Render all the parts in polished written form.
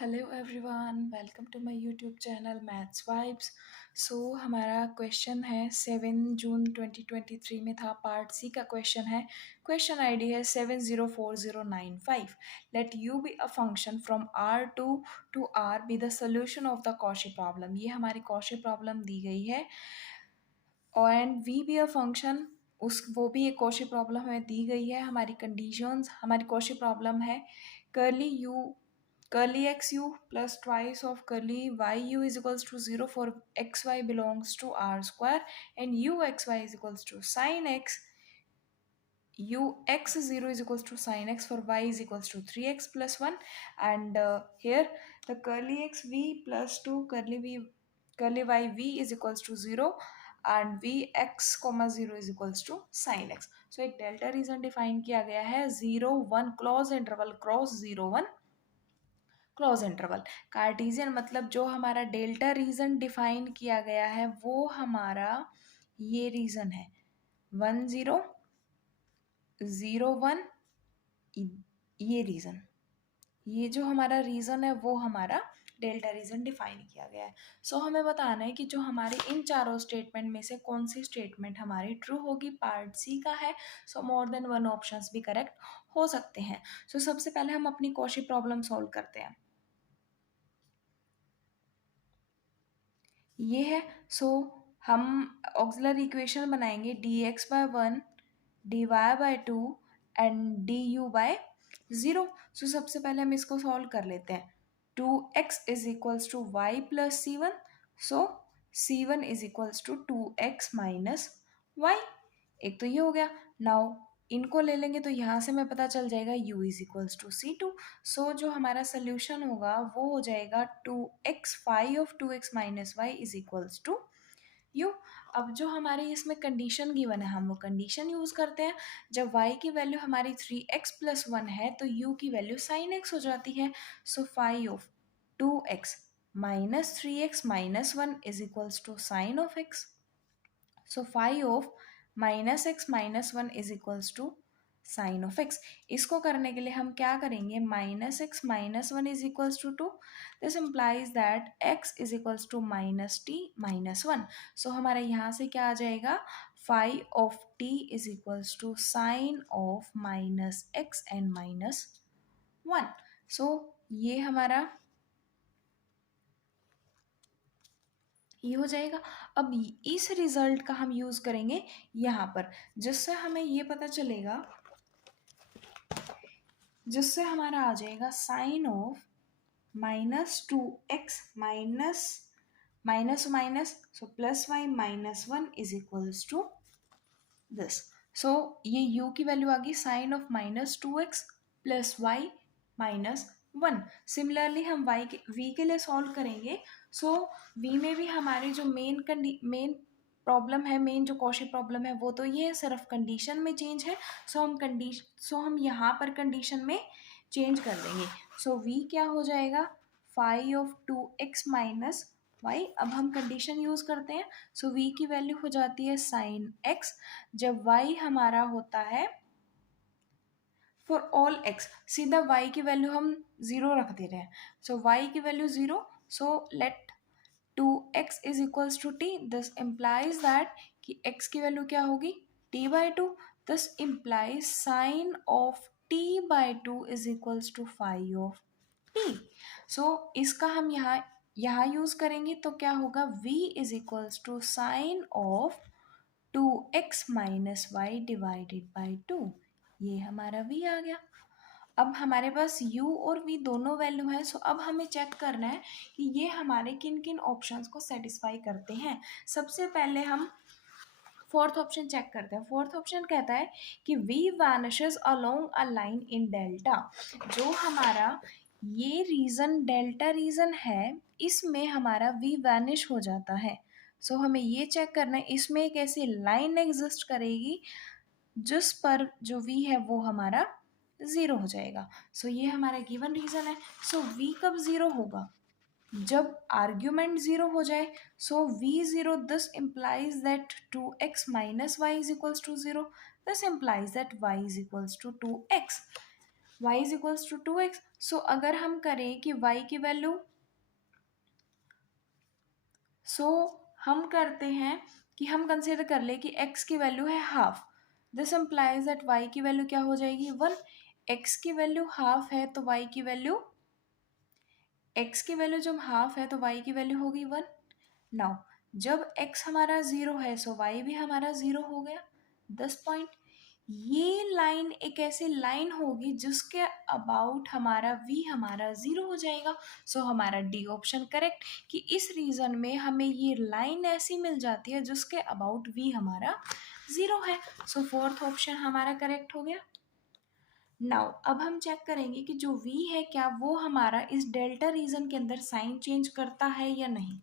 Hello everyone, welcome to my YouTube channel maths vibes. हमारा question है 7 जून 2023 में था, पार्ट सी का क्वेश्चन है। क्वेश्चन आईडी है 704095। Let u be a function from R2 to R be the solution of the Cauchy problem. ये हमारी Cauchy problem दी गई है and v be a function, उस वो भी एक कॉशी प्रॉब्लम हमें दी गई है। हमारी कंडीशंस, हमारी कॉशी प्रॉब्लम है curly x u plus twice of curly y u is equals to 0 for x y belongs to R square, and u x y is equals to sin x u x 0 is equals to sin x for y is equals to 3x plus 1. And here the curly x v plus 2 curly y v is equals to 0, and v x comma 0 is equals to sin x. So एक delta region define किया गया है 0 1 close interval cross 0 1 close interval. Cartesian मतलब जो हमारा delta region define किया गया है वो हमारा ये रीजन है 1 0 0 1। ये रीजन, ये जो हमारा रीजन है वो हमारा डेल्टा रीजन डिफाइन किया गया है। हमें बताना है कि जो हमारे इन चारों स्टेटमेंट में से कौन सी स्टेटमेंट हमारी ट्रू होगी। पार्ट सी का है, मोर देन वन ऑप्शंस भी करेक्ट हो सकते हैं। सबसे पहले हम अपनी कॉशी प्रॉब्लम सॉल्व करते हैं। ये है। हम ऑक्सिलरी इक्वेशन बनाएंगे dx/1 dy/2 एंड du/0। सबसे पहले हम इसको सॉल्व कर लेते हैं। 2x is equals to y plus c1, so c1 is equals to 2x minus y. एक तो ये हो गया। नाउ इनको ले लेंगे तो यहाँ से हमें पता चल जाएगा u is equals to c2। जो हमारा सोल्यूशन होगा वो हो जाएगा 2x phi of 2x minus y is equals to u। अब जो हमारी इसमें कंडीशन गिवन है हम वो कंडीशन यूज करते हैं। जब y की वैल्यू हमारी 3x प्लस 1 है तो u की वैल्यू sin x हो जाती है। Phi of 2x minus 3x minus 1 is equals to sine of x। Phi of minus x minus 1 is equals to sine of x. इसको करने के लिए हम क्या करेंगे, minus x minus 1 is equals to 2। This implies that x is equals to minus t minus 1। हमारे यहाँ से क्या आ जाएगा, phi of t is equals to sine of minus x and minus 1। ये हमारा ये हो जाएगा। अब इस रिजल्ट का हम यूज करेंगे यहाँ पर, जिससे हमें ये पता चलेगा, जिससे हमारा आ जाएगा sine of minus 2x minus minus minus plus y minus 1 is equals to this. ये u की वैल्यू आ गई sine of minus 2x plus y minus 1। Similarly हम v के लिए सॉल्व करेंगे। v में भी हमारे जो मेन प्रॉब्लम है, मेन जो कॉशी प्रॉब्लम है वो तो ये है, सिर्फ कंडीशन में चेंज है। हम यहाँ पर कंडीशन में चेंज कर देंगे। v क्या हो जाएगा, phi of 2x minus Y. अब हम कंडीशन यूज करते हैं। v की वैल्यू हो जाती है साइन x, जब y हमारा होता है फॉर ऑल x। सीधा y की वैल्यू हम 0 रख दे रहे हैं। y की value 0, let 2x is equals to t। This implies that कि x की वैल्यू क्या होगी, t/2। This implies sine of t/2 is equals to phi of t। इसका हम यहाँ यूज करेंगे तो क्या होगा, v is equals to sine of 2x minus y divided by 2। ये हमारा v आ गया। अब हमारे पास u और v दोनों वैल्यू है। अब हमें चेक करना है कि ये हमारे किन किन ऑप्शंस को सेटिस्फाई करते हैं। सबसे पहले हम फोर्थ ऑप्शन चेक करते हैं। फोर्थ ऑप्शन कहता है कि v vanishes along a line in delta। जो हमारा ये रीजन डेल्टा रीजन है, इसमें हमारा v वैनिश हो जाता है। हमें ये चेक करना है, इसमें एक ऐसी लाइन एग्जिस्ट करेगी जिस पर जो v है वो हमारा 0 हो जाएगा। ये हमारा गिवन रीजन है। v कब 0 होगा, जब आर्ग्यूमेंट 0 हो जाए। v0, this implies that 2x minus y is equals to 0। This implies that y is equals to 2x। y is equals to 2x। So अगर हम करें कि y की वैल्यू, सो हम करते हैं कि हम कंसिडर कर ले कि x की वैल्यू है half, this implies that y की वैल्यू क्या हो जाएगी 1। x की वैल्यू हाफ है तो y की वैल्यू, x की वैल्यू जब हाफ है तो y की वैल्यू होगी 1। नाउ जब x हमारा 0 है सो y भी हमारा 0 हो गया। 10 पॉइंट। ये लाइन एक ऐसी लाइन होगी जिसके अबाउट हमारा v हमारा 0 हो जाएगा। सो हमारा डी ऑप्शन करेक्ट, कि इस रीजन में हमें ये लाइन ऐसी मिल जाती है जिसके अबाउट v हमारा 0 है। सो फोर्थ ऑप्शन हमारा करेक्ट हो गया। नाउ अब हम चेक करेंगे कि जो v है क्या वो हमारा इस डेल्टा रीजन के अंदर साइन चेंज करता है या नहीं।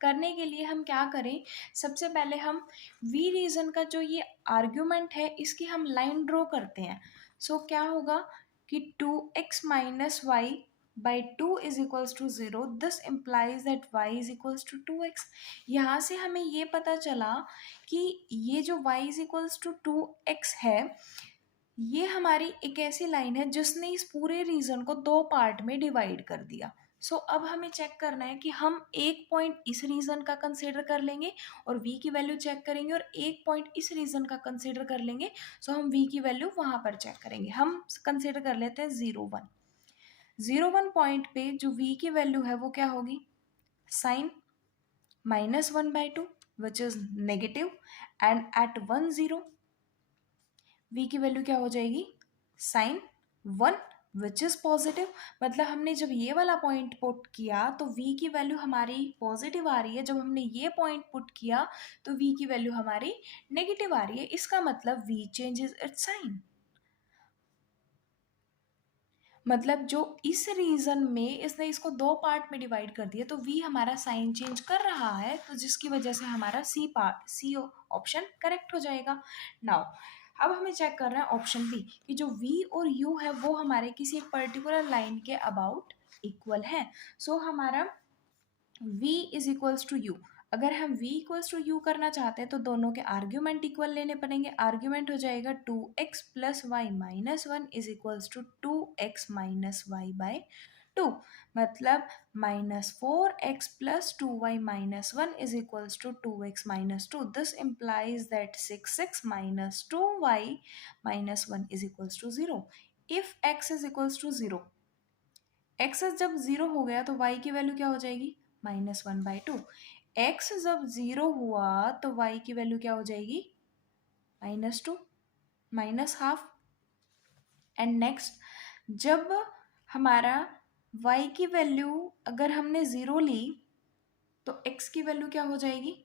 करने के लिए हम क्या करें, सबसे पहले हम v रीजन का जो ये आर्ग्यूमेंट है इसकी हम लाइन ड्रॉ करते हैं। सो क्या होगा कि 2x minus y by 2 is equals to 0, this implies that y is equals to 2x। यहाँ से हमें ये पता चला कि ये जो y is equals to 2x है, ये हमारी एक ऐसी लाइन है जिसने इस पूरे रीजन को दो पार्ट में डिवाइड कर दिया। सो अब हमें चेक करना है कि हम एक पॉइंट इस रीजन का कंसीडर कर लेंगे और v की वैल्यू चेक करेंगे, और एक पॉइंट इस रीजन का कंसीडर कर लेंगे। सो हम v की वैल्यू वहां पर चेक करेंगे। हम कंसीडर कर लेते हैं 0 1। 0 1 पॉइंट पे जो v की वैल्यू है वो क्या होगी, sine -1/2 which is negative, and at 1 0 v की वैल्यू क्या हो जाएगी, साइन 1 विच इज पॉजिटिव। मतलब हमने जब ये वाला पॉइंट पुट किया तो v की वैल्यू हमारी पॉजिटिव आ रही है, जब हमने ये पॉइंट पुट किया तो v की वैल्यू हमारी नेगेटिव आ रही है। इसका मतलब v चेंजेस इट्स साइन। मतलब जो इस रीजन में इसने इसको दो पार्ट में डिवाइड कर दिया तो v हमारा साइन चेंज कर रहा है, तो जिसकी वजह से हमारा सी ऑप्शन करेक्ट हो जाएगा। नाउ अब हमें चेक करना है ऑप्शन बी कि जो v और u है वो हमारे किसी एक पर्टिकुलर लाइन के अबाउट इक्वल है। सो हमारा v is equals to u। अगर हम v इक्वल्स टू u करना चाहते हैं तो दोनों के आर्ग्यूमेंट इक्वल लेने पड़ेंगे। आर्ग्यूमेंट हो जाएगा 2x plus y minus 1 is equals to 2x minus y by 2। मतलब -4x plus 2y minus 1 is equals to 2x minus 2। This implies that 6x minus 2y minus 1 is equals to 0। If x is equals to 0, x जब zero हो गया तो y की value क्या हो जाएगी, -1/2। X जब जीरो हुआ तो y की वैल्यू क्या हो जाएगी, -2 माइनस हाफ। एंड नेक्स्ट जब हमारा y की वैल्यू अगर हमने ज़ीरो ली तो x की वैल्यू क्या हो जाएगी,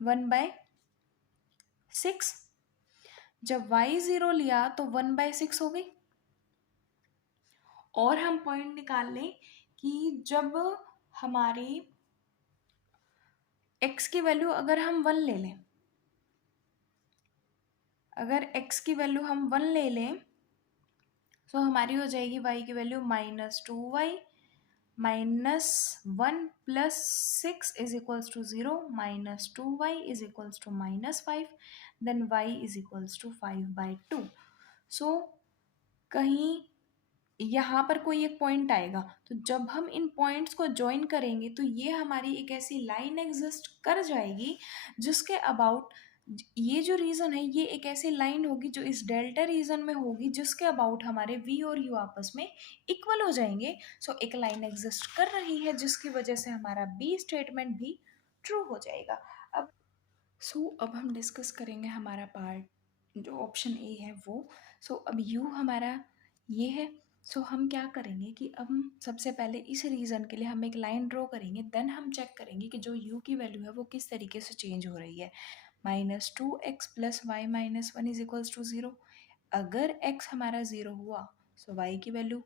1/6। जब y ज़ीरो लिया तो 1/6 हो गई। और हम पॉइंट निकाल लें कि जब हमारी x की वैल्यू अगर हम 1 ले लें, अगर x की वैल्यू हम 1 ले लें तो हमारी हो जाएगी y की value -2y minus 1 plus 6 is equals to 0, -2y is equals to -5, then y is equals to 5/2। So कहीं यहाँ पर कोई एक पॉइंट आएगा, तो जब हम इन पॉइंट्स को ज्वाइन करेंगे तो ये हमारी एक ऐसी लाइन एग्जिस्ट कर जाएगी जिसके अबाउट ये जो रीजन है ये एक ऐसी लाइन होगी जो इस डेल्टा रीजन में होगी जिसके अबाउट हमारे v और u आपस में इक्वल हो जाएंगे। सो एक लाइन एग्जिस्ट कर रही है जिसकी वजह से हमारा बी स्टेटमेंट भी ट्रू हो जाएगा। अब अब हम डिस्कस करेंगे हमारा पार्ट जो ऑप्शन ए है वो। अब यू हमारा ये है। हम क्या करेंगे कि अब हम सबसे पहले इस रीज़न के लिए हम एक लाइन ड्रॉ करेंगे, देन हम चेक करेंगे कि जो u की वैल्यू है वो किस तरीके से चेंज हो रही है। -2x plus y minus 1 is equals to 0। अगर x हमारा 0 हुआ सो y की वैल्यू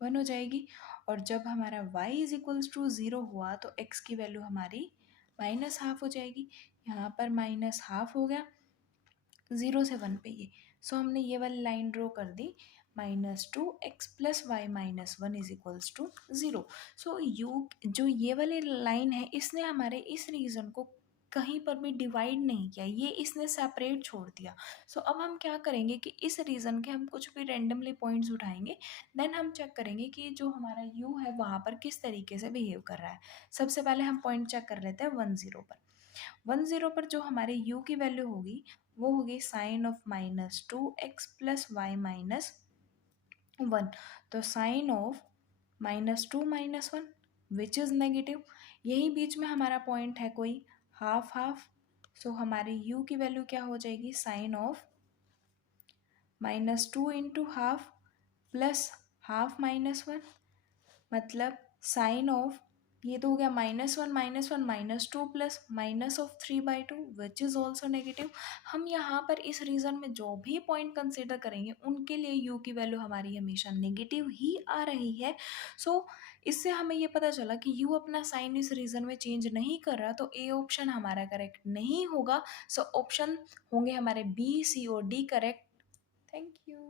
1 हो जाएगी, और जब हमारा y इज इक्वल्स टू 0 हुआ तो x की वैल्यू हमारी -1/2 हो जाएगी। यहाँ पर -1/2 हो गया 0 से 1 पे ये। हमने ये वाली लाइन ड्रॉ कर दी, -2x plus y minus 1 is equals to 0। U जो ये वाली लाइन है इसने हमारे इस रीजन को कहीं पर भी डिवाइड नहीं किया, ये इसने सेपरेट छोड़ दिया। सो अब हम क्या करेंगे कि इस रीज़न के हम कुछ भी रैंडमली पॉइंट्स उठाएंगे, देन हम चेक करेंगे कि जो हमारा u है वहाँ पर किस तरीके से बिहेव कर रहा है। सबसे पहले हम पॉइंट चेक कर लेते हैं 10 पर। 10 पर जो हमारे u की वैल्यू होगी वो होगी sine of -2x plus y minus 1। तो sine of -2 - 1 which is negative. यही बीच में हमारा पॉइंट है कोई हाफ हाफ। सो हमारी u की वैल्यू क्या हो जाएगी, sine of -2 into half plus half -1, मतलब साइन ऑफ, ये तो हो गया -1 - 1 -2 plus -3/2 which is also negative. हम यहाँ पर इस रीज़न में जो भी पॉइंट कंसिडर करेंगे उनके लिए u की वैल्यू हमारी हमेशा नेगेटिव ही आ रही है। सो इससे हमें ये पता चला कि u अपना साइन इस रीज़न में चेंज नहीं कर रहा, तो ए ऑप्शन हमारा करेक्ट नहीं होगा। सो ऑप्शन होंगे हमारे बी, सी और डी करेक्ट। Thank you.